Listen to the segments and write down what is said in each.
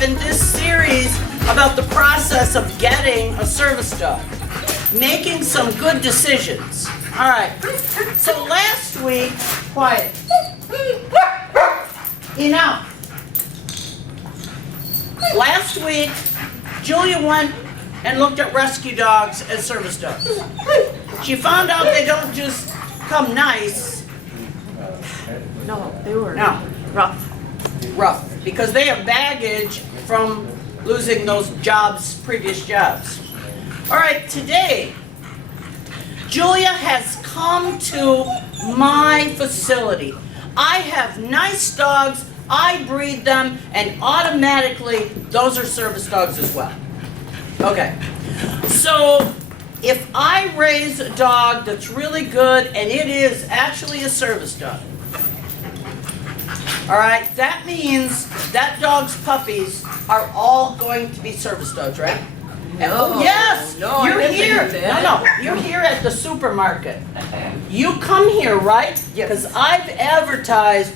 In this series about the process of getting a service dog, making some good decisions. All right, so last week, quiet, enough. Last week, Julia went and looked at rescue dogs as service dogs. She found out they don't just come nice. No, they were rough, because they have baggage from losing those previous jobs. All right, today, Julia has come to my facility. I have nice dogs, I breed them, and automatically, those are service dogs as well. Okay, so if I raise a dog that's really good, and it is actually a service dog, all right, that means that dog's puppies are all going to be service dogs, right? No. Yes. No, You're I didn't here. think that. No, you're here at the supermarket. You come here, right? Yes. Because I've advertised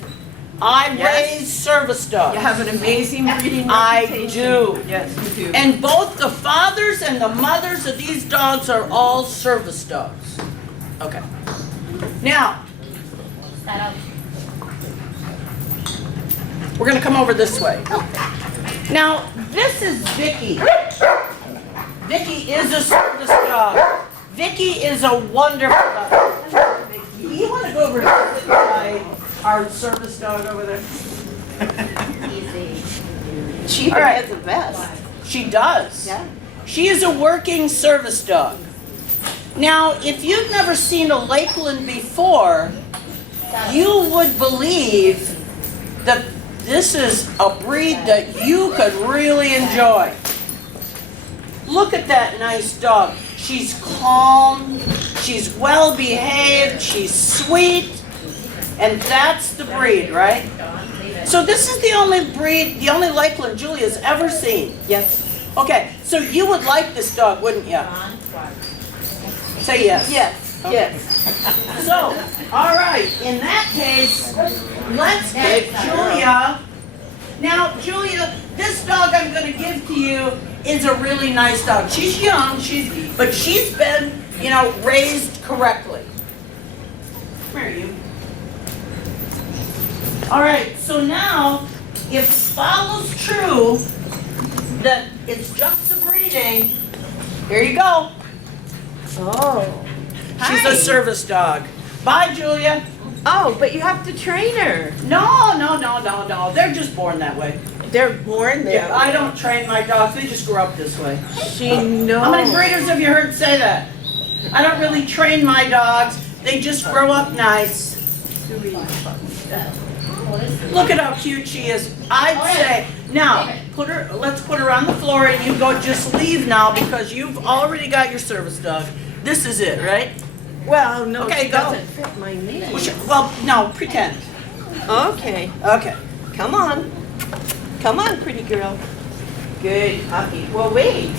I Yes. raise service dogs. You have an amazing breeding I reputation. do. Yes, you do. And both the fathers and the mothers of these dogs are all service dogs. Okay. Now, we're going to come over this way. Now, this is Vicky. Vicky is a service dog. Vicky is a wonderful dog. You want to go over here and sit by our service dog over there? Easy. She even has a vest. She does. Yeah. She is a working service dog. Now, if you've never seen a Lakeland before, you would believe that this is a breed that you could really enjoy. Look at that nice dog. She's calm, she's well behaved, she's sweet, and that's the breed, right? So this is the only breed, the only Lakeland Julia's ever seen. Yes. Okay, so you would like this dog, wouldn't you? Say yes. Yes. Yes. So, all right, in that case, let's get Julia. Now, Julia, this dog I'm going to give to you is a really nice dog. She's young, but she's been, raised correctly. Come here, you. All right, so now, if it follows true that it's just the breeding, here you go. Oh. She's a service dog. Bye, Julia. Oh, but you have to train her. No. They're just born that way. They're born there. Yeah, I don't train my dogs. They just grow up this way. She knows. How many breeders have you heard say that? I don't really train my dogs. They just grow up nice. Look at how cute she is. I'd say, now, let's put her on the floor and you go just leave now because you've already got your service dog. This is it, right? Well, no, Okay, she go. doesn't fit my name. Well, no, pretend. Okay. Okay. Come on. Come on, pretty girl. Good puppy. Well, wait.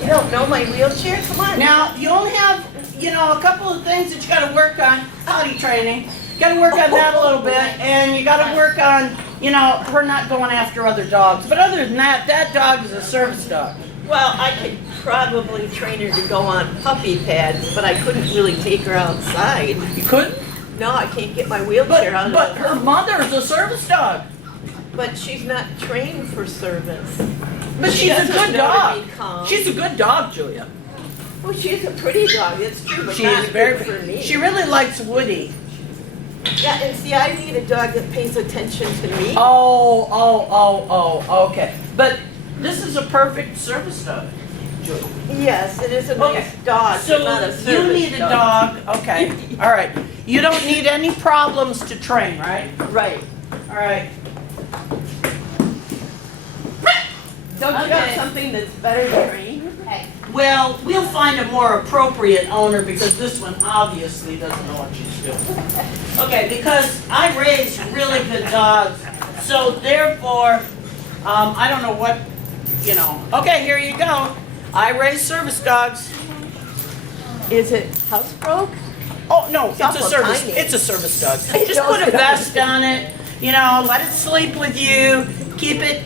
You don't know my wheelchair? Come on. Now, you only have, a couple of things that you got to work on. Potty training. You got to work on that a little bit, and you got to work on, her not going after other dogs. But other than that, that dog is a service dog. Well, I could probably train her to go on puppy pads, but I couldn't really take her outside. You couldn't? No, I can't get my wheelchair out of But her mother's a service dog. But she's not trained for service. But She she's a doesn't good know to dog. be calm. She's a good dog, Julia. Well, she's a pretty dog, it's true, but She not is very. good for me. She really likes Woody. Yeah, and see, I need a dog that pays attention to me. Oh, okay. But this is a perfect service dog, Julia. Yes, it is a nice Okay. dog, So but not a you service need a dog, okay, all right. You don't need any problems to train, right? Right. All right. Don't you have Okay. something that's better trained? Well, we'll find a more appropriate owner because this one obviously doesn't know what she's doing. Okay, because I raise really good dogs, so therefore, I don't know what, Okay, here you go. I raise service dogs. Is it housebroke? Oh, no, it's a awful service, tiny. it's a service dog. It Just put a knows it. vest on it, let it sleep with you, keep it,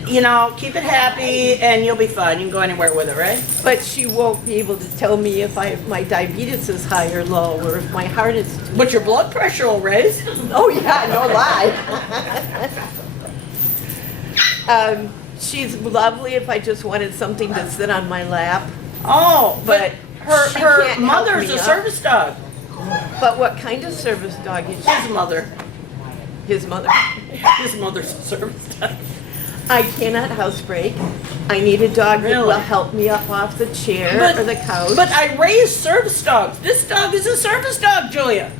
keep it happy, and you'll be fine. You can go anywhere with it, right? But she won't be able to tell me if my diabetes is high or low, or if my heart is. But your blood pressure will raise. Oh yeah, no lie. She's lovely if I just wanted something to sit on my lap. Oh, but She her can't mother's help a me service dog. But what kind of service dog is His mother. his mother? His mother's a service dog. I cannot housebreak. I need a dog that Really? will help me up off the chair But- or the couch. But I raise service dogs. This dog is a service dog, Julia.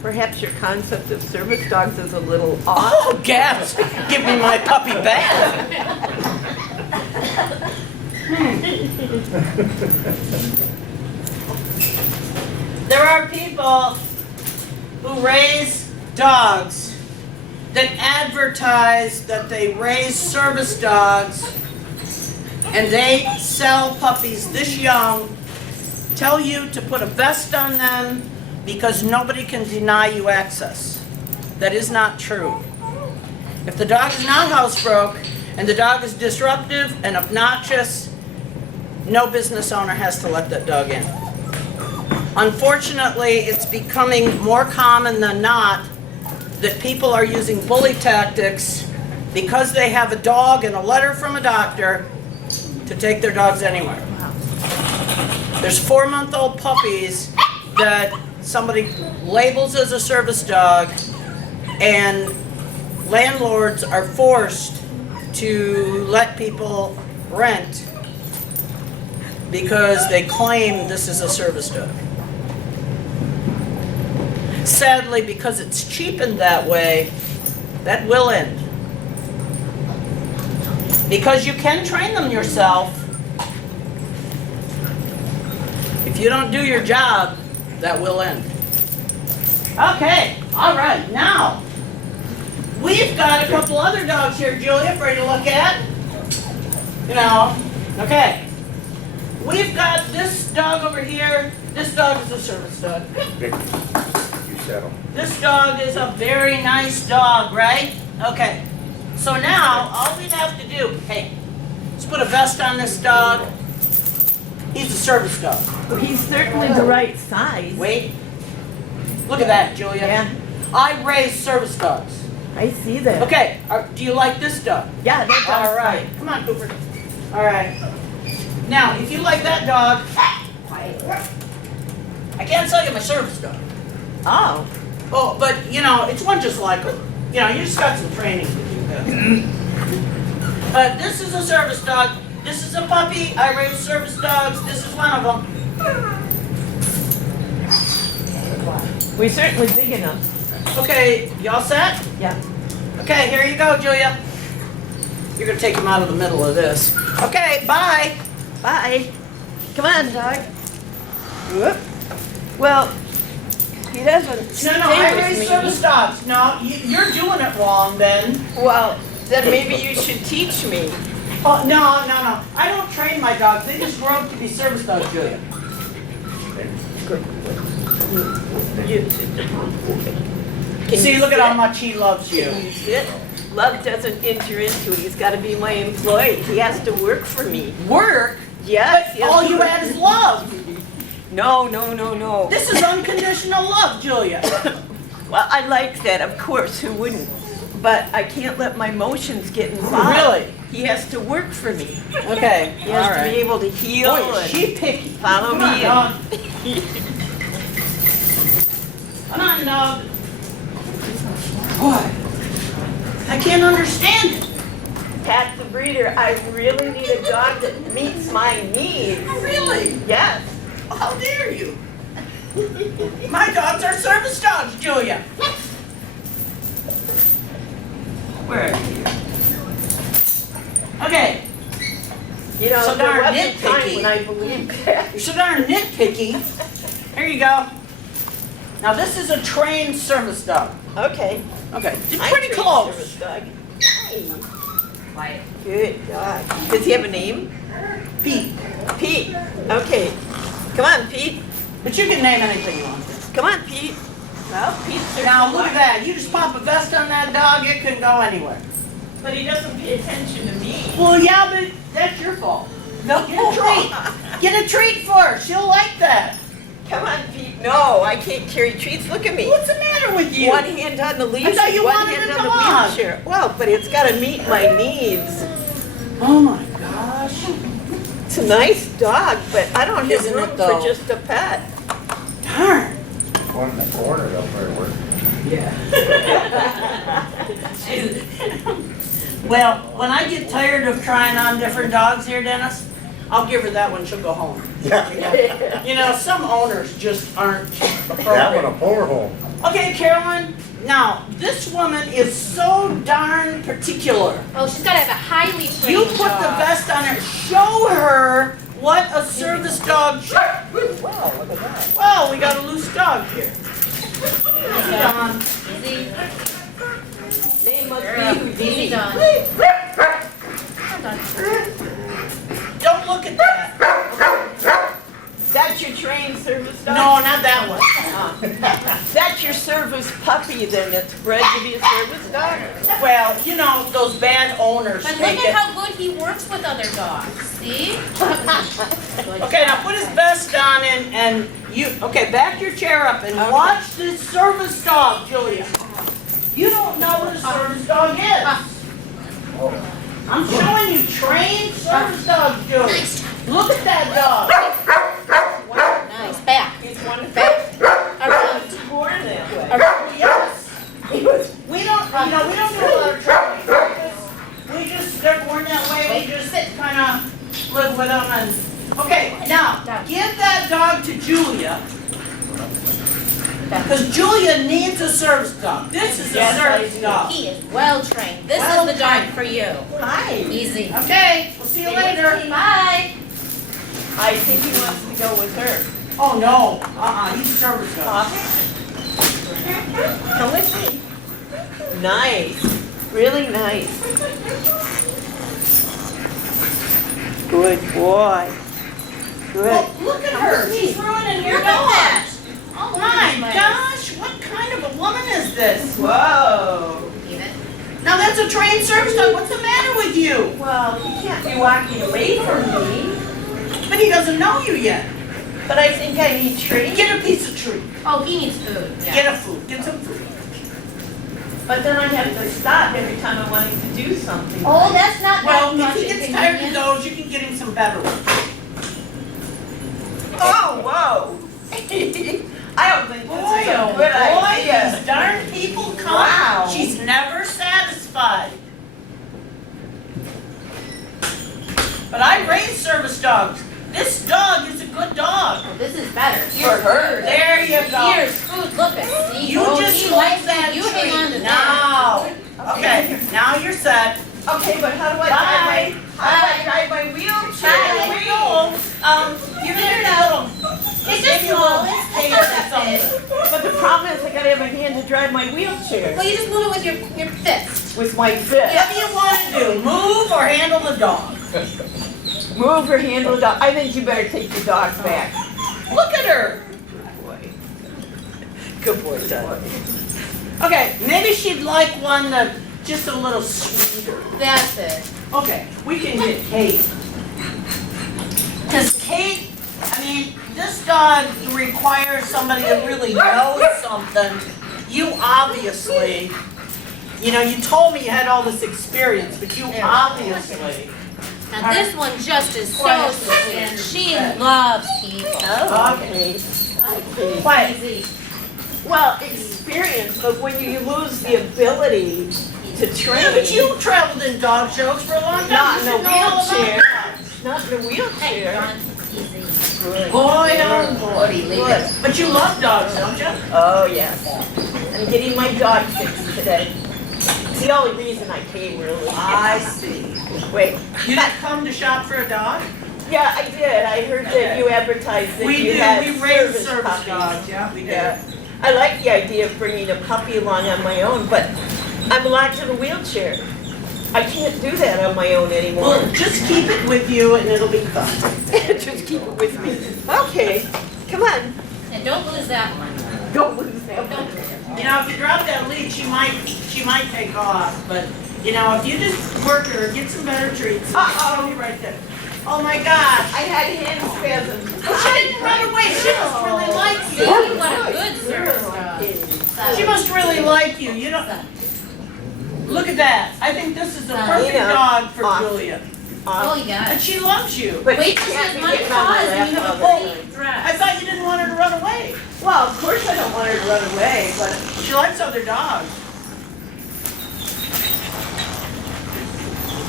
Perhaps your concept of service dogs is a little off. Oh, gas. Give me my puppy back. There are people who raise dogs that advertise that they raise service dogs and they sell puppies this young, tell you to put a vest on them because nobody can deny you access. That is not true. If the dog is not housebroke and the dog is disruptive and obnoxious, no business owner has to let that dog in. Unfortunately, it's becoming more common than not that people are using bully tactics because they have a dog and a letter from a doctor to take their dogs anywhere. There's 4-month-old puppies that somebody labels as a service dog, and landlords are forced to let people rent because they claim this is a service dog. Sadly, because it's cheapened that way, that will end. Because you can train them yourself. If you don't do your job, that will end. Okay, all right, now, we've got a couple other dogs here, Julia, for you to look at. Okay. We've got this dog over here. This dog is a service dog. You settle. This dog is a very nice dog, right? Okay. So now, all we'd have to do, hey, let's put a vest on this dog. He's a service dog. He's certainly the right size. Wait. Look at that, Julia. Yeah. I raise service dogs. I see that. Okay, do you like this dog? Yeah, that dog's All right. fine. Come on, Cooper. All right. Now, if you like that dog, I can't sell you my service dog. Oh. Oh, but it's one just like him. You just got some training to do. But this is a service dog. This is a puppy. I raise service dogs. This is one of them. We're certainly big enough. Okay, y'all set? Yeah. Okay, here you go, Julia. You're gonna take him out of the middle of this. Okay, bye. Bye. Come on, dog. Whoop. Well, he doesn't No, stay I with raise me. service dogs. No, you're doing it wrong then. Well, then maybe you should teach me. Oh, no. I don't train my dogs. They just grow up to be service dogs, Julia. See, look at how much he loves you. Love doesn't enter into it. He's got to be my employee. He has to work for me. Work? Yes. But all you add is love. No. This is unconditional love, Julia. Well, I like that. Of course, who wouldn't? but I can't let my emotions get involved. Really? He has to work for me. Okay, He all has to be right. able to heal Boy, is and she picky. follow Come me. on, dog. Come on, dog. Boy, I can't understand it. Pat the breeder, I really need a dog that meets my needs. Really? Yes. How dare you? My dogs are service dogs, Julia. Where are you? Okay, You know, So there darn wasn't a time nitpicky. when I believed that. you're so darn nitpicky. Here you go. Now this is a trained service dog. Okay. Okay, it's I pretty trained close. service dog. Hi. Good dog. Does he have a name? Pete, Pete. Okay. Come on, Pete. but you can name anything you want to. Come on, Pete. Well, Pete's Now look at that. You just pop a vest on that dog, it couldn't go anywhere. But he doesn't pay attention to me. Well, yeah, but that's your fault. No. Get a treat. Get a treat for her. She'll like that. Come on, Pete. No, I can't carry treats. Look at me. What's the matter with you? One hand on the leash, I thought you one wanted hand a on the dog. wheelchair. Well, but it's got to meet my needs. Oh my gosh. It's a nice dog, but I don't have Isn't room it, though? for just a pet. Darn. One in the corner, they'll probably work. Well, when I get tired of trying on different dogs here, Dennis, I'll give her that one. She'll go home. Yeah, You know, some owners just aren't that one appropriate. will pull her home. Okay, Carolyn. Now, this woman is so darn particular. Oh, she's got to have a highly trained You put the dog. vest on her. Show her what a service dog should. Wow, look at that. Well, we got a loose dog here. Easy, Don. Easy. Name must Girl, be easy, Houdini. Don. Come on, Don't look at that. That's your trained service dog? No, not that one. That's your service puppy then, that's bred to be a service dog? Well, you know, those bad owners But look take at it. how good he works with other dogs. See? Okay, now put his vest on and you, okay, back your chair up and Okay. watch this service dog, Julia. You don't know what a service dog is. I'm showing you trained service dogs, Julia. Nice. Look at that dog. Nice. Back. He's wonderful. Back. Around. Born that way. Around. Yes. We don't, we don't do a lot of training. We just, they're born that way, we just kind of live with them and, okay, now, give that dog to Julia, because Julia needs a service dog. This is a Yes, I service do. dog. He is well trained. This Well is the dog trained. for you. Hi. Easy. Okay, we'll see you later. Bye. I think he wants to go with her. Oh, no, he's a service dog. Come with me. Nice. Really nice. Good boy. Good. Well, look at her, she's ruining your Look at that. dogs. Oh My gosh, what kind of a woman is this? Whoa. Even. Now that's a trained service dog, what's the matter with you? Well, he can't be walking away from me, But he doesn't know you yet. but I think I need training. Get a piece of treat. Oh, he needs food. Yeah. Get a food. Get some food. But then I have to stop every time I want him to do something. Oh, that's not Well, that much if he gets tired of inconvenience. those, you can get him some better ones. Oh, whoa. I don't think this is a good idea. These darn people come. Wow. She's never satisfied. But I raise service dogs. This dog is a good dog. Oh, this is better. For Here's her. food. There you go. Here's food. Look at see. You Oh, just he hold likes that food. You treat. hang on to that. Now. Okay, now you're set. Okay, but how do I Bye. drive my wheelchair? There you go. You're in a little. It's just small. It's not that big. But the problem is I gotta have a hand to drive my wheelchair Well, you just move it with your fist. with my fist. What do you want to do? Move or handle the dog? Move or handle the dog. I think you better take the dog back. Look at her. Good boy. Good boy, Dad. Okay, maybe she'd like one that just a little sweeter. That's it. Okay, we can get Kate. Because Kate, I mean, this dog requires somebody that really knows something. You obviously You know, you told me you had all this experience, but you obviously. Now this one just is so sweet, and she loves people. Okay. Quiet. Easy. Well, experience, but when you lose the ability to train. Yeah, but you traveled in dog shows for a long time. Not You in a should know all about wheelchair. dogs. Not in a Hey, wheelchair. John, easy. Boy, oh boy. Good. But you love dogs, don't you? Oh, yes. I'm getting my dog fixed today. It's the only reason I came, really. I see. Wait. You didn't come to shop for a dog? Yeah, I did. I heard that you advertised that We you do, had we raise service service puppies. dogs, yeah, we do. Yeah. I like the idea of bringing a puppy along on my own, but I'm locked in a wheelchair. I can't do that on my own anymore. Well, just keep it with you and it'll be fun. Just keep it with me. Okay, come on. And don't lose that one. Don't lose that Don't one. lose it. You know, if you drop that lead, she might take off, but, you know, if you just work her, get some better treats. Uh-oh. She'll be right there. Oh my gosh. I had hand spasms. She didn't run away, she must really like See, you. what a good service dog. She must really like you, you know. Look at that. I think this is the perfect Nina. dog for Awesome. Julia. Oh, you got And it. she loves you. But Wait she till she can't has be money getting on my paws and you lap have a all the pretty time. dress. I thought you didn't want her to run away. Well, of course I don't want her to run away, but She likes other dogs.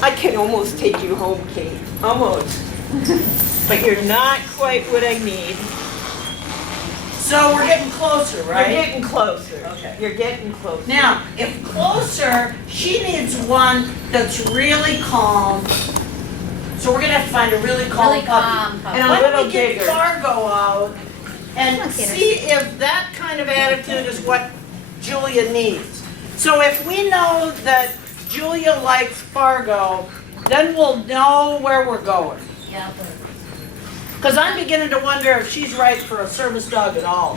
I can almost take you home, Kate. Almost. But you're not quite what I need. So we're getting closer, You're right? getting closer. Okay. You're getting closer. Now, if closer, she needs one that's really calm. So we're gonna have to find a really calm Really puppy. calm puppy. And a Why don't little we get bigger. Fargo out and Come on, Peter. see if that kind of attitude is what Julia needs. So if we know that Julia likes Fargo, then we'll know where we're going. Yeah. Because I'm beginning to wonder if she's right for a service dog at all.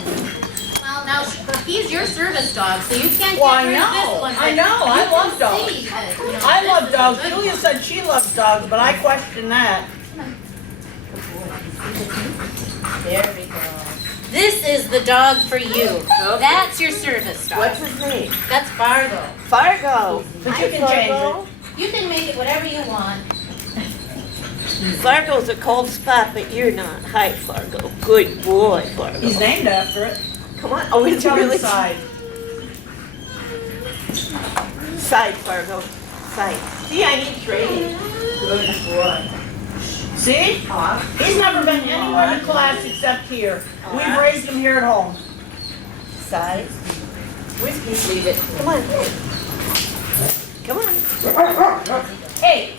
Well, now, he's your service dog, so you can't Well, I get rid of know. this one. I but know. I you love can dogs. see that, you know, I this love is a dogs. good Julia one. said she loves dogs, but I question that. There we go. This is the dog for you. That's your service dog. What's his name? That's Fargo. Fargo. But Hi, you can change Fargo. You can make it whatever you want. Fargo's a cold spot, but you're not. Hi, Fargo. Good boy, Fargo. He's named after it. Come on. Oh, it's Tell him really side. Side, Fargo. Side. See, I need training. Good boy. See? He's never been anywhere in class except here. We've raised him here at home. Side. Whiskey. Leave it. Come on. Come on. Hey,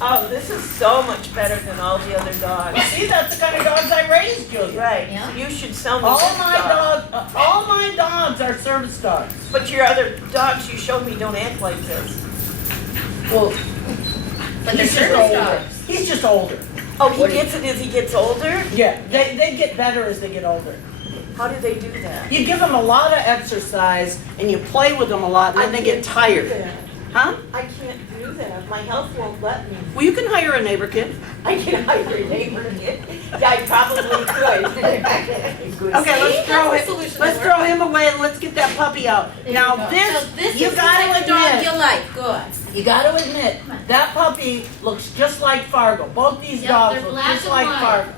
Oh, this is so much better than all the other dogs. see, that's the kind of dogs I raised, Julia. Right. Yeah. So you should sell me All this my dog. all my dogs are service dogs. But your other dogs you showed me don't act like this. Well, But they're he's just service older. dogs. He's just older. Oh, he gets it as he gets older? Yeah, they get better as they get older. How do they do that? You give them a lot of exercise and you play with them a lot, and then they get tired. Huh? I can't do that. My health won't let me. Well, you can hire a neighbor kid. I can hire a neighbor. Yeah, I probably could. Okay, let's throw that's a him. solution Let's to throw him away and let's get that puppy out. There Now you go. So this, this you is the type gotta of dog admit, you like. Good. you gotta admit, that puppy looks just like Fargo. Both these Yep, dogs they're look black just and like white. Fargo,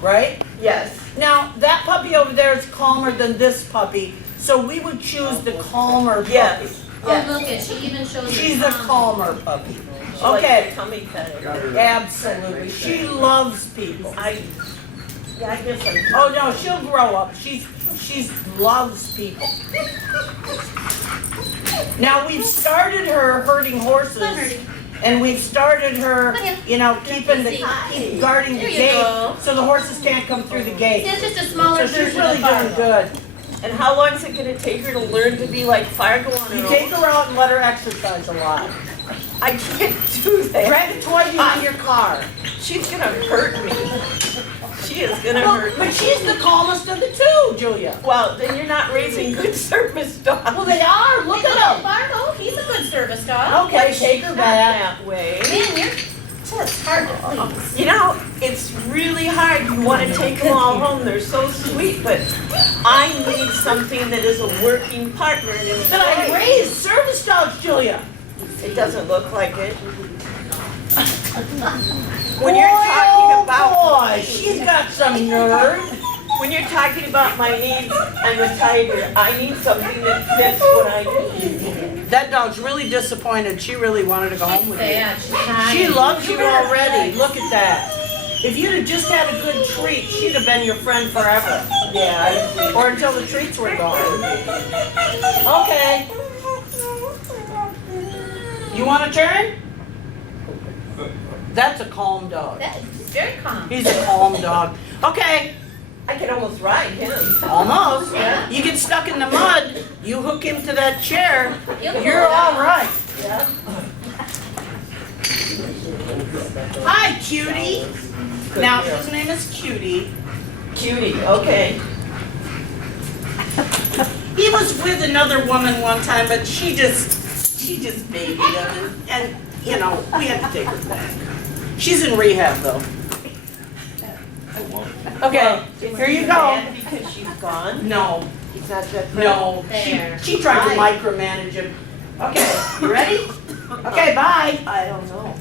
right? Yes. Now that puppy over there is calmer than this puppy, so we would choose the calmer puppy. Yes. Oh, look at, she even shows She's her a tongue. calmer puppy. She likes Okay, the tummy petting. absolutely. She loves people. Yeah, I guess I do. Oh no, she'll grow up. She loves people. Now we've started her herding horses, Come, Ernie. and we've started her, Come here. you know, keeping the Easy. guarding the There you gate, go. so the horses can't come through the See, gate. it's just a So smaller she's version really of doing Fargo. good. And how long is it gonna take her to learn to be like Fargo on her You own? take her out and let her exercise a lot. I can't do that. Drag a toy behind your car. She's gonna hurt me. She is gonna Well, hurt but me. she's the calmest of the two, Julia. Well, then you're not raising good service dogs. Well, they are. Look Look at them. Fargo, he's a good service dog. Okay, take her Not back. that way. Man, you're, Just hard to please. You know, it's really hard. You want to take them all home. They're so sweet, but I need something that is a working partner. And it's But I raised service dogs, Julia. It doesn't look like it. When you're talking about boy, she's got some nerve. when you're talking about my needs, I'm a tiger. I need something that fits what I need. That dog's really disappointed. She really wanted to go home with you. Yeah, she's trying. She loves you already. Look at that. If you'd have just had a good treat, she'd have been your friend forever. Yeah. Or until the treats were gone. Okay. You want to turn? That's a calm dog. That is very calm. He's a calm dog. Okay, I can almost ride him. almost. Yeah. You get stuck in the mud, you hook him to that chair, You'll you're go all down. right. Yeah. Hi, Cutie. Now, his name is Cutie. Cutie. Okay. He was with another woman one time, but she just babied him, and you know, we had to take her back. She's in rehab though. Okay, here you go. Mad because she's gone. No, He's not that friend. no, There. she tried to micromanage him. Okay, you ready? Okay, bye. I don't know.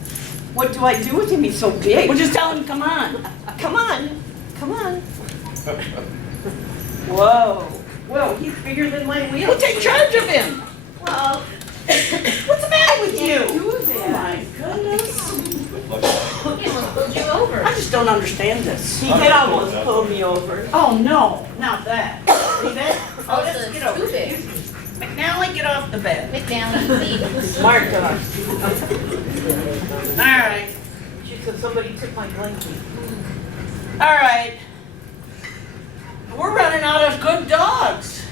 What do I do with him? He's so big. We'll just tell him, come on. Come on. Come on. Whoa. Whoa, he's bigger than my wheel. We'll take charge of him. Well, what's the matter with you? Do Oh that. my goodness. He almost pulled you over. I just don't understand this. He did almost pull me over. Oh, no, not that. See that? Oh, let's it's get too over big. it. McNally, get off the bed. McDonald's. Smart dog. All right, She said somebody took my blankie. all right. We're running out of good dogs.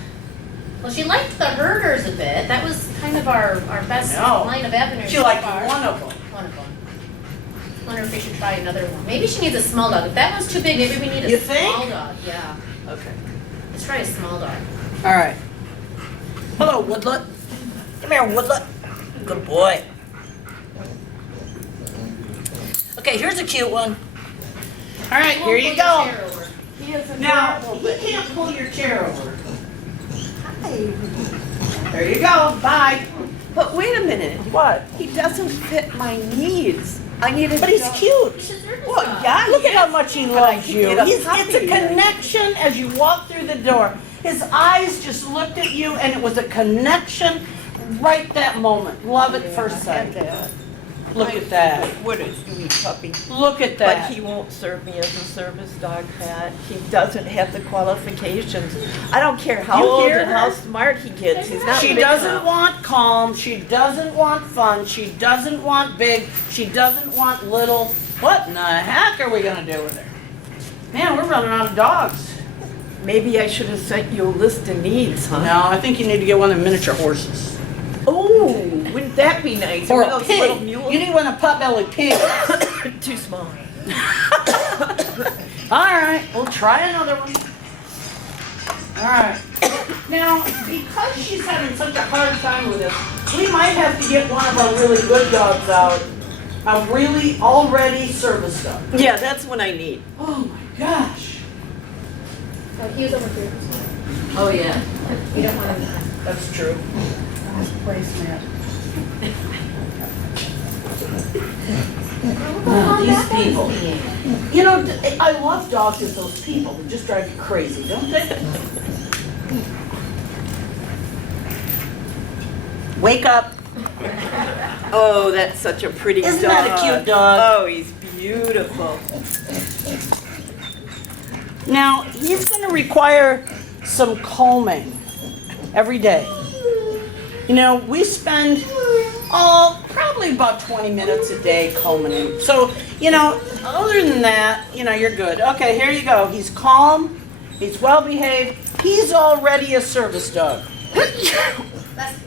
Well, she liked the herders a bit. That was kind of our best No. line of avenues She so liked far. one of them. One of them. Wonder if we should try another one. Maybe she needs a small dog. If that one's too big, maybe we need a You think? small dog. Yeah. Okay. Let's try a small dog. All right. Hello, Woodlet. Come here, Woodlet. Good boy. Okay, here's a cute one. All right, here you Pull your go. chair over. He is Now, adorable, he but can't pull your chair over. hi. There you go, bye. But wait a minute. What? He doesn't fit my needs. I need a But he's dog. cute. She's a service Well, dog. yeah, Look he at how is. much he But I loves could you. get a It's a puppy. connection as you walk through the door. His eyes just looked at you and it was a connection right that moment. Love at first sight. Look at that. What a sweet puppy. Look at But that. he won't serve me as a service dog, Pat. He doesn't have the qualifications. I don't care how You old hear and how her? smart he gets. He's not She big doesn't enough. want calm, she doesn't want fun, she doesn't want big, she doesn't want little. What in the heck are we gonna do with her? Man, we're running out of dogs. Maybe I should have sent you a list of needs, huh? No, I think you need to get one of the miniature horses. Oh, wouldn't that be nice? Or One a of those little pig. mules. You need one of pot-bellied pigs. Too small. All right, we'll try another one. All right. Now, because she's having such a hard time with this, we might have to get one of our really good dogs out. A really already service dog. Yeah, that's what I need. Oh my gosh. Oh, he was over here. Oh yeah, We don't want him. that's true. These people. You know, I love dogs as those people. They just drive you crazy, don't they? Wake up. Oh, that's such a pretty dog. Isn't that a cute dog? Oh, he's beautiful. Now, he's going to require some combing every day. You know, we spend, probably about 20 minutes a day combing him. So, you know, other than that, you know, you're good. Okay, here you go. He's calm. He's well behaved. He's already a service dog. That's,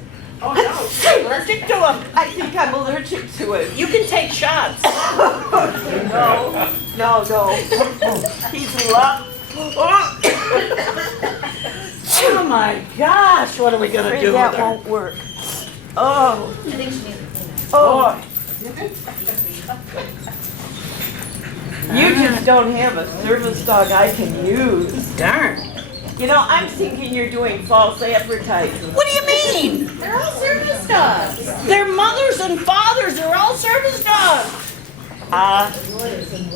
Oh, no. You're allergic to him. I think I'm allergic to it. You can take shots. No. He's love. Oh, my gosh. What are we going to do with That her? won't work. Oh, I think she needs a peanut. oh. You just don't have a service dog I can use. Darn. You know, I'm thinking you're doing false advertising. What do you mean? They're all service dogs. Their mothers and fathers, they're all service dogs.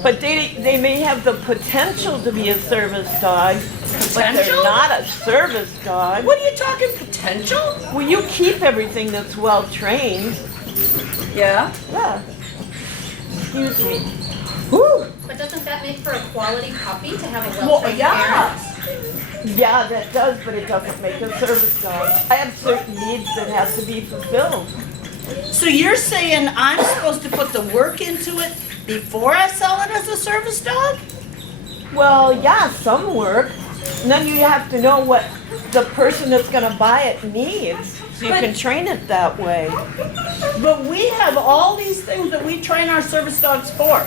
But they may have the potential to be a service dog, but they're Potential? not a service dog. What are you talking potential? Well, you keep everything that's well trained. Yeah. Yeah. Excuse me. Whew. But doesn't that make for a quality puppy to have a Well, well-trained yeah. parent? Yeah, that does, but it doesn't make a service dog. I have certain needs that have to be fulfilled. So you're saying I'm supposed to put the work into it before I sell it as a service dog? Well, yeah, some work. And then you have to know what the person that's gonna buy it needs, so you But- can train it that way. But we have all these things that we train our service dogs for.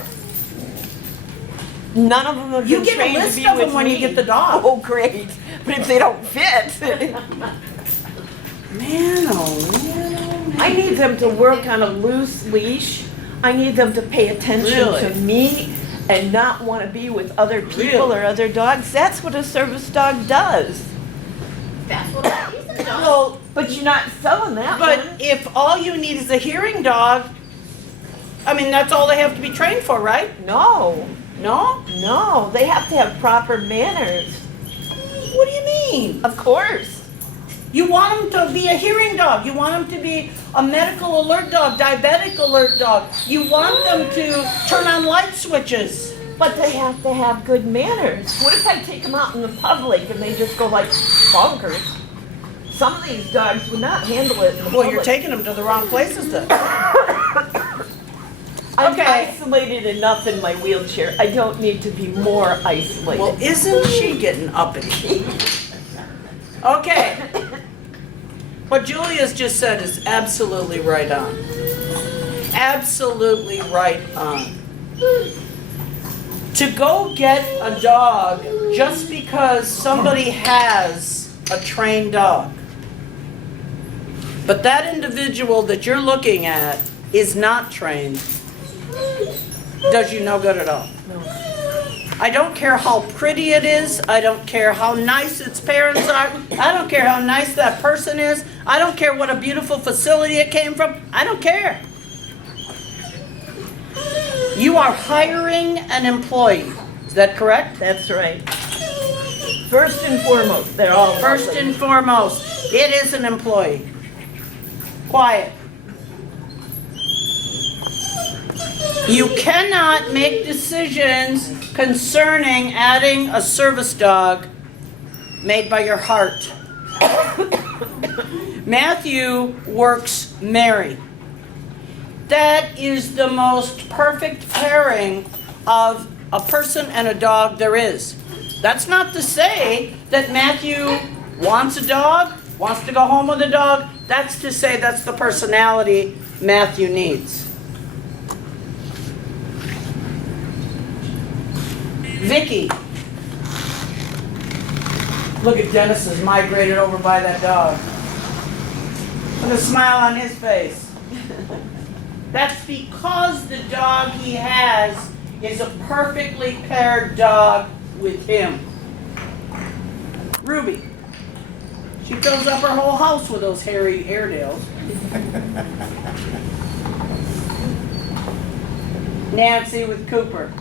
None of them have You been get a trained to list be of them with when you me. get the dog. Oh, great. But if they don't fit, Man, oh man. I need them to work on a loose leash. I need them to pay attention Really? to me and not want to be with other people Really? or other dogs. That's what a service dog does. That's what a decent dog. Well, But you're not selling that but one. if all you need is a hearing dog, I mean, that's all they have to be trained for, right? No, No? no, they have to have proper manners. What do you mean? Of course. You want them to be a hearing dog. You want them to be a medical alert dog, diabetic alert dog. You want them to turn on light switches. But they have to have good manners. What if I take them out in the public and they just go like bonkers? Some of these dogs would not handle it in the Well, public. you're taking them to the wrong places then. I'm Okay. isolated enough in my wheelchair. I don't need to be more isolated. Well, isn't she getting uppity? Okay. What Julia's just said is absolutely right on. Absolutely right on. To go get a dog just because somebody has a trained dog, but that individual that you're looking at is not trained, does you no good at all. I don't care how pretty it is. I don't care how nice its parents are. I don't care how nice that person is. I don't care what a beautiful facility it came from. I don't care. You are hiring an employee. Is that correct? That's right. First and foremost, they're all First lovely. and foremost, it is an employee. Quiet. You cannot make decisions concerning adding a service dog made by your heart. Matthew works Mary. That is the most perfect pairing of a person and a dog there is. That's not to say that Matthew wants a dog, wants to go home with a dog. That's to say that's the personality Matthew needs. Vicky. Look at Dennis has migrated over by that dog. Put a smile on his face. That's because the dog he has is a perfectly paired dog with him. Ruby. She fills up her whole house with those hairy Airedales. Nancy with Cooper.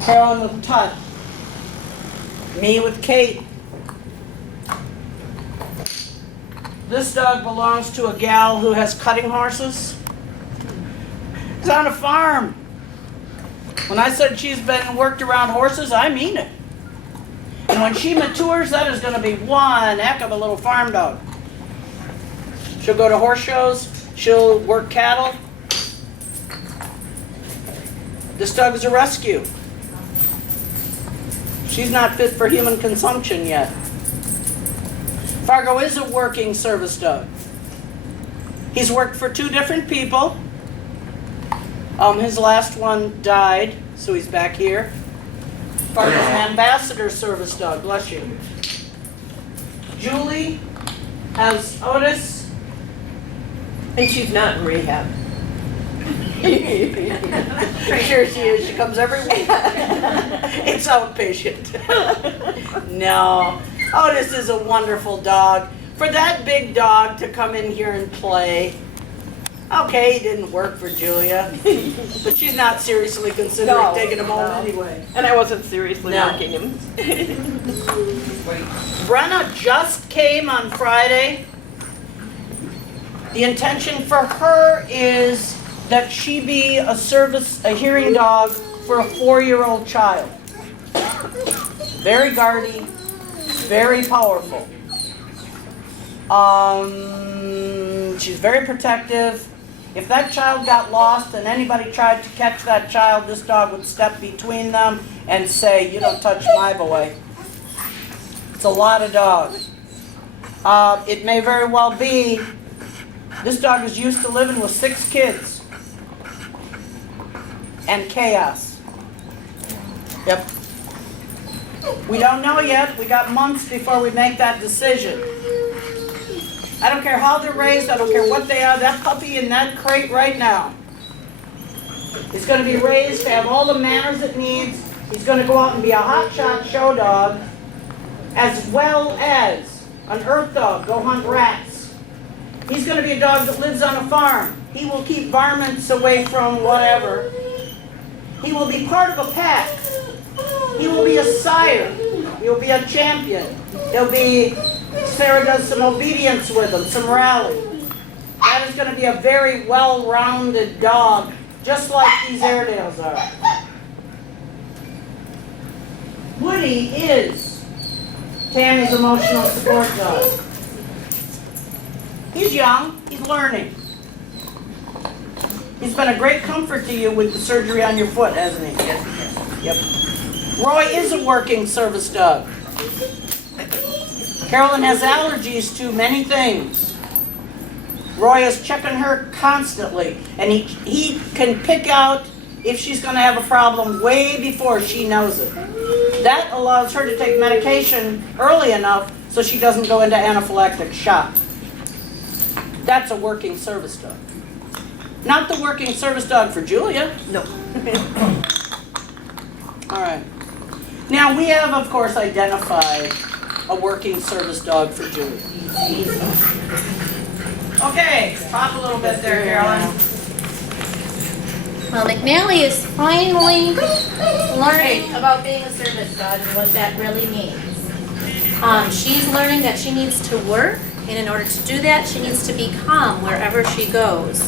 Carolyn with Tut. Me with Kate. This dog belongs to a gal who has cutting horses. It's on a farm. When I said she's been worked around horses, I mean it. And when she matures, that is going to be one heck of a little farm dog. She'll go to horse shows. She'll work cattle. This dog is a rescue. She's not fit for human consumption yet. Fargo is a working service dog. He's worked for 2 different people. His last one died, so he's back here. Fargo's an ambassador service dog, bless you. Julie has Otis. And she's not in rehab. Sure she is. She comes every week. It's outpatient. No. Otis is a wonderful dog. For that big dog to come in here and play, okay, he didn't work for Julia, but she's not seriously considering No, taking him home no. anyway. And I wasn't seriously No. working him. Brenna just came on Friday. The intention for her is that she be a hearing dog for a 4-year-old child. Very guardy, very powerful. She's very protective. If that child got lost and anybody tried to catch that child, this dog would step between them and say, "You don't touch my boy." It's a lot of dog. It may very well be this dog is used to living with 6 kids and chaos. Yep. We don't know yet. We got months before we make that decision. I don't care how they're raised. I don't care what they are. That puppy in that crate right now is going to be raised to have all the manners it needs. He's going to go out and be a hotshot show dog, as well as an earth dog, go hunt rats. He's going to be a dog that lives on a farm. He will keep varmints away from whatever. He will be part of a pack. He will be a sire. He will be a champion. He'll be, Sarah does some obedience with him, some rally. That is going to be a very well-rounded dog, just like these Airedales are. Woody is Tammy's emotional support dog. He's young, he's learning. He's been a great comfort to you with the surgery on your foot, hasn't he? Yes, he has. Yep. Roy is a working service dog. Carolyn has allergies to many things. Roy is checking her constantly, and he can pick out if she's going to have a problem way before she knows it. That allows her to take medication early enough so she doesn't go into anaphylactic shock. That's a working service dog. Not the working service dog for Julia. No. All right. Now we have, of course, identified a working service dog for Julia. Okay, pop a little bit there, Carolyn. Well, McNally is finally learning about being a service dog and what that really means. She's learning that she needs to work, and in order to do that, she needs to be calm wherever she goes.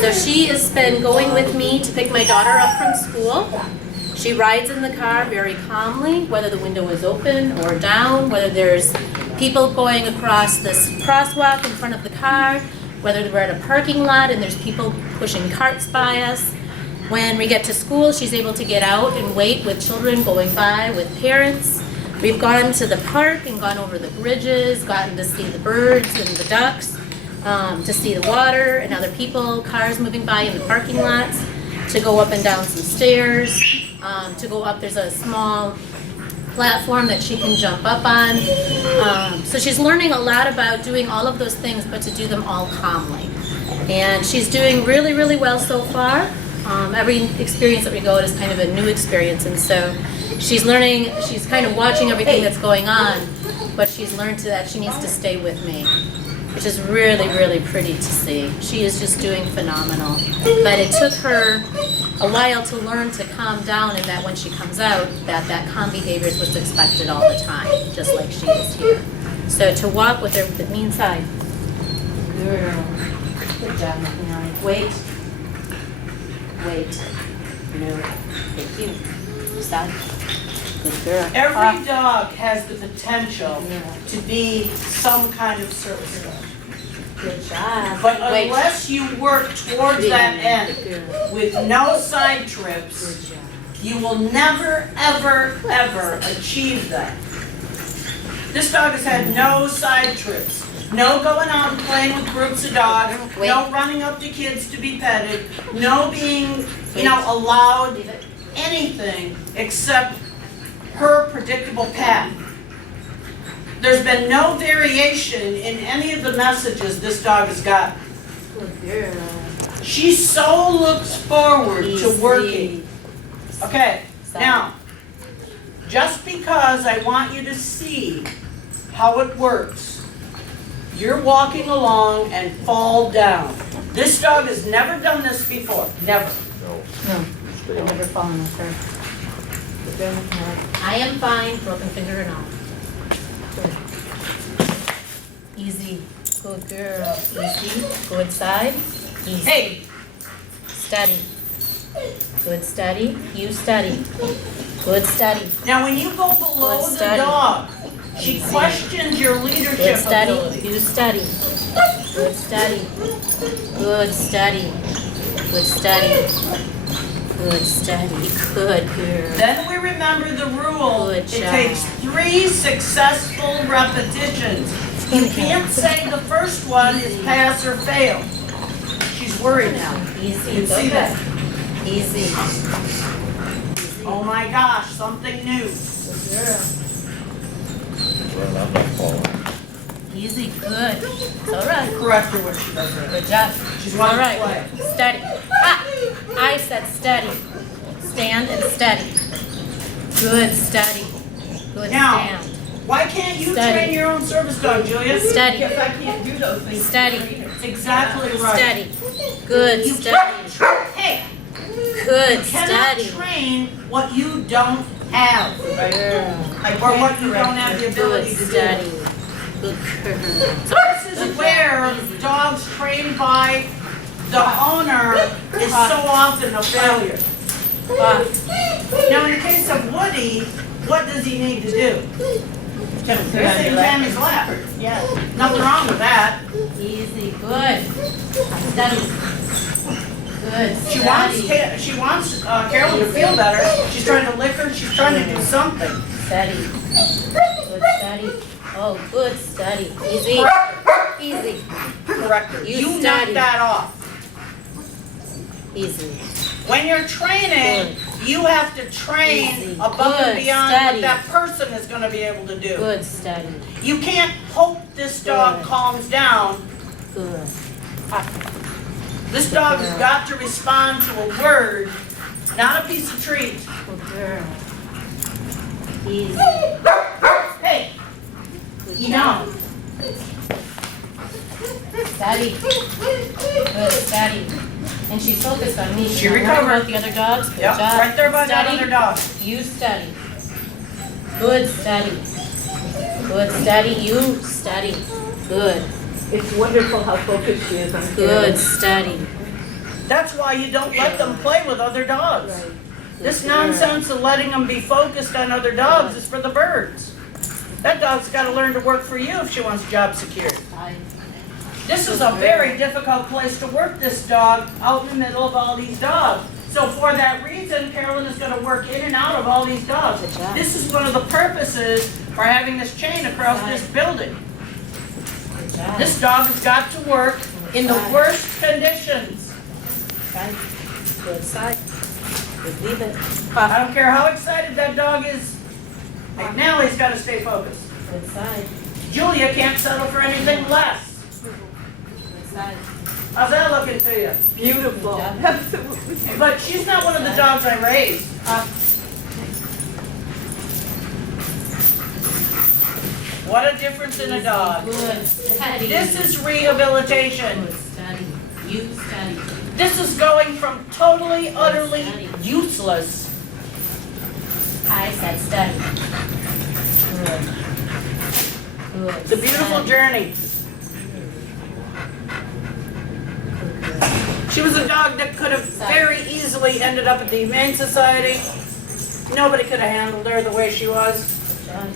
So she has been going with me to pick my daughter up from school. She rides in the car very calmly, whether the window is open or down, whether there's people going across this crosswalk in front of the car, whether we're at a parking lot and there's people pushing carts by us. When we get to school, she's able to get out and wait with children going by, with parents. We've gone to the park and gone over the bridges, gotten to see the birds and the ducks, to see the water and other people, cars moving by in the parking lots, to go up and down some stairs, to go up, there's a small platform that she can jump up on. So she's learning a lot about doing all of those things, but to do them all calmly. And she's doing really, really well so far. Every experience that we go at is kind of a new experience, and so she's learning, she's kind of watching everything that's going on, but she's learned that she needs to stay with me, which is really, really pretty to see. She is just doing phenomenal. But it took her a while to learn to calm down, and that when she comes out, that calm behavior is what's expected all the time, just like she is here. So to walk with her, with me inside. Girl. Good job, McNally. Wait. Wait. No. Thank you. Stop. Good girl. Every dog has the potential to be some kind of service dog. Good job. But Wait. unless you work towards that end Good. with no side trips, Good job. you will never, ever, ever achieve that. This dog has had no side trips. No going out and playing with groups of dogs. Wait. No running up to kids to be petted. No being, allowed Leave it. anything except her predictable path. There's been no variation in any of the messages this dog has got. Good girl. She so looks forward to Easy. working. Okay, Side. now, just because I want you to see how it works, you're walking along and fall down. This dog has never done this before, never. No. No, Stay I've on. never fallen with her. I am fine, broken finger and all. Good. Easy, good girl. Easy, good side. Easy. Hey, Steady. Good steady. You steady. Good steady. now when you go below Good the study. dog, she questions your Good leadership steady. ability. You steady. Good steady. Good steady. Good steady. Good steady. Good girl. Then we remember the rule. Good It job. takes 3 successful repetitions. You can't say the first one is pass or fail. She's worried now. Easy. You see that? Easy. Oh my gosh, something new. Good girl. Well, I'm not falling. Easy. Good. It's all right. Correct her when she does that. Good job. She's All wanting to right. play. Steady. Ah! I said steady. Stand and steady. Good, steady. Good Now, stand. Why can't you Steady. train your own service dog, Julia? Steady. Because I can't do those things. Steady. Exactly right. Steady. Good, You steady. can't, hey, Good, cannot steady. train what you don't have. Girl. Or what you don't have the ability Good, to do. steady. Good girl. This is where dogs trained by the owner is so often a failure. Now, in the case of Woody, what does he need to do? Sit in Tammy's lap. Yeah. Nothing wrong with that. Easy, good. Steady. Good, She wants Carolyn to feel better. She's trying to lick her. She's trying to do something. Steady. Good, steady. Oh, good, steady. Easy. Easy. Correct her. You You knock steady. that off. Easy. When you're training, you have to train Easy. above and Good, beyond steady. what that person is going to be able to do. Good, steady. You can't hope this dog Good. calms down. Good. This dog has got to respond to a word, not a piece of treat. Good girl. Easy. Hey, Good you job. know, Steady. Good, steady. And she's focused on me. She's She not worried recovered. about the other dogs. Good yep, job. right there by that Steady. other dog. You steady. Good, steady. Good, steady. You steady. Good. It's wonderful how focused she is on Good, steady. That's why you don't let them play with other dogs. Right. This nonsense of letting them be focused on other dogs is for the birds. That dog's got to learn to work for you if she wants job security. This is a very difficult place to work this dog out in the middle of all these dogs. So for that reason, Carolyn is going to work in and out of all these dogs. Good job. This is one of the purposes for having this chain across this building. Good job. This dog has got to work in the worst conditions. Side. Good side. Good, leave it. I don't care how excited that dog is. McNally's got to stay focused. Good side. Julia can't settle for anything less. Good side. How's that looking to you? Beautiful. Good job. Absolutely. But she's not one of the dogs I raised. What a difference in a dog. Good, steady. This is rehabilitation. Good, steady. You steady. This is going from totally, utterly useless. I said steady. Good. Good. It's a beautiful steady. journey. She was a dog that could have very easily ended up at the Humane Society. Nobody could have handled her the way she was. Good job.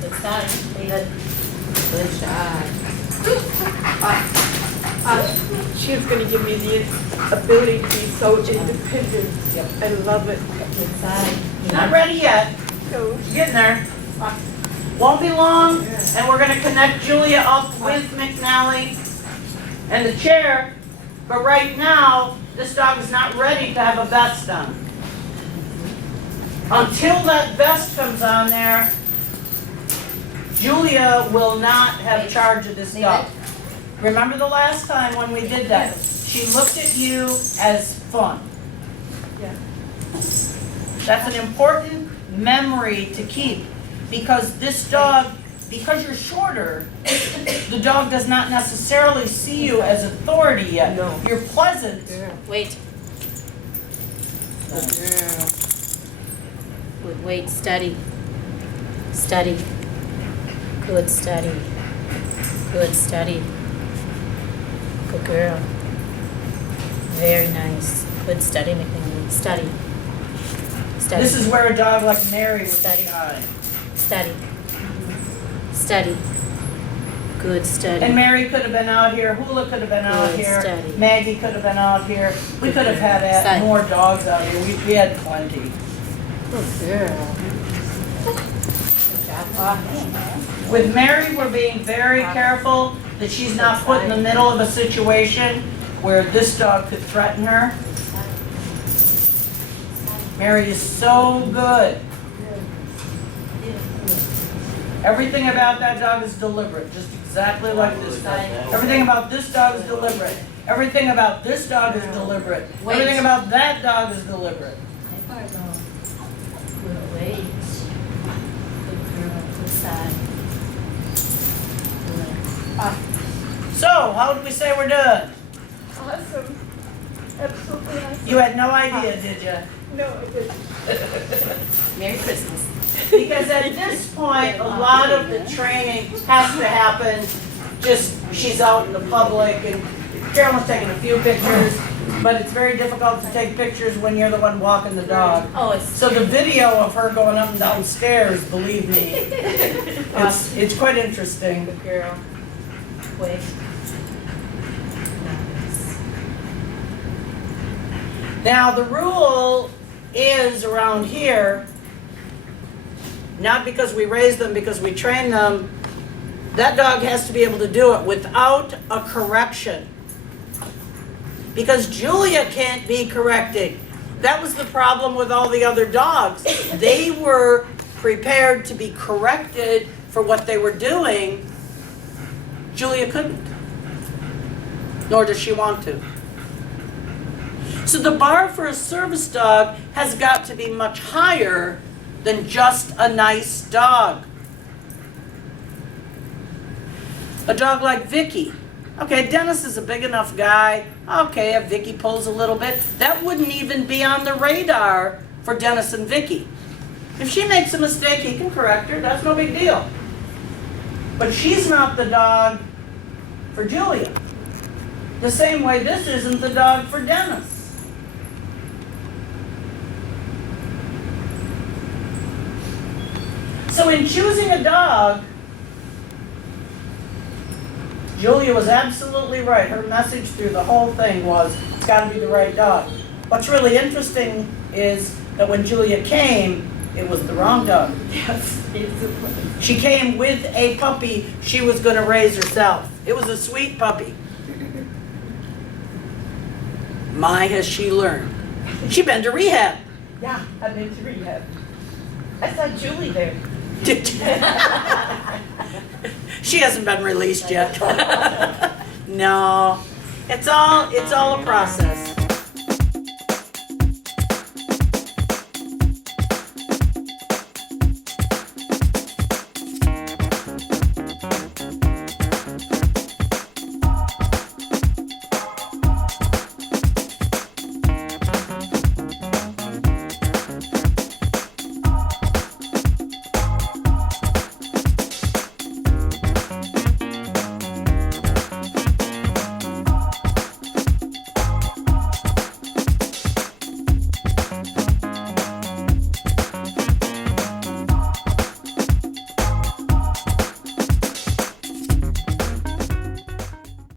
Good side. Leave it. Good job. She's going to give me the ability to be so independent. I love it. Good side. Not ready yet. So She's getting there. Won't be long, and we're gonna connect Julia up with McNally and the chair. But right now, this dog is not ready to have a vest on. Until that vest comes on there, Julia will not have charge of this dog. Remember the last time when we did that? She looked at you as fun. Yeah. That's an important memory to keep, because this dog, because you're shorter, the dog does not necessarily see you as authority yet. No. You're pleasant. Wait. Good girl. Good, wait, steady. Steady. Good, steady. Good, steady. Good girl. Very nice. Good, steady, McNeely. Steady. Steady. This is where a dog like Mary would Steady. shine. Steady. Steady. Good, steady. And Mary could have been out here, Hula could have been out Good, here, steady. Maggie could have been out here. We could have had Steady. more dogs out here. We had plenty. Good girl. Good job. With Mary, we're being very careful that she's not put in the middle of a situation where this dog could threaten her. Mary is so good. Everything about that dog is deliberate, just exactly like this dog. Everything about this dog is deliberate. Everything about this dog is deliberate. Wait. Everything about that dog is deliberate. Good, wait. Good girl, good side. Good. So, how did we say we're doing? Awesome. Absolutely awesome. You had no idea, did you? No, I didn't. Merry Christmas. Because at this point, a lot of the training has to happen, just she's out in the public, and Carolyn's taking a few pictures, but it's very difficult to take pictures when you're the one walking the dog. Oh, it's So the video of her going up and down stairs, believe me, it's quite interesting. good girl. Wait. Nice. Now, the rule is around here, not because we raise them, because we train them, that dog has to be able to do it without a correction. Because Julia can't be corrected. That was the problem with all the other dogs. They were prepared to be corrected for what they were doing. Julia couldn't. Nor does she want to. So the bar for a service dog has got to be much higher than just a nice dog. A dog like Vicky. Okay, Dennis is a big enough guy. Okay, if Vicky pulls a little bit, that wouldn't even be on the radar for Dennis and Vicky. If she makes a mistake, he can correct her. That's no big deal. But she's not the dog for Julia. The same way this isn't the dog for Dennis. So in choosing a dog, Julia was absolutely right. Her message through the whole thing was, it's got to be the right dog. What's really interesting is that when Julia came, it was the wrong dog. Yes, it's She came with a puppy she was going to raise herself. It was a sweet puppy. My, has she learned. She been to rehab. yeah, I've been to rehab. I saw Julie there. She hasn't been released yet. No, it's all a process.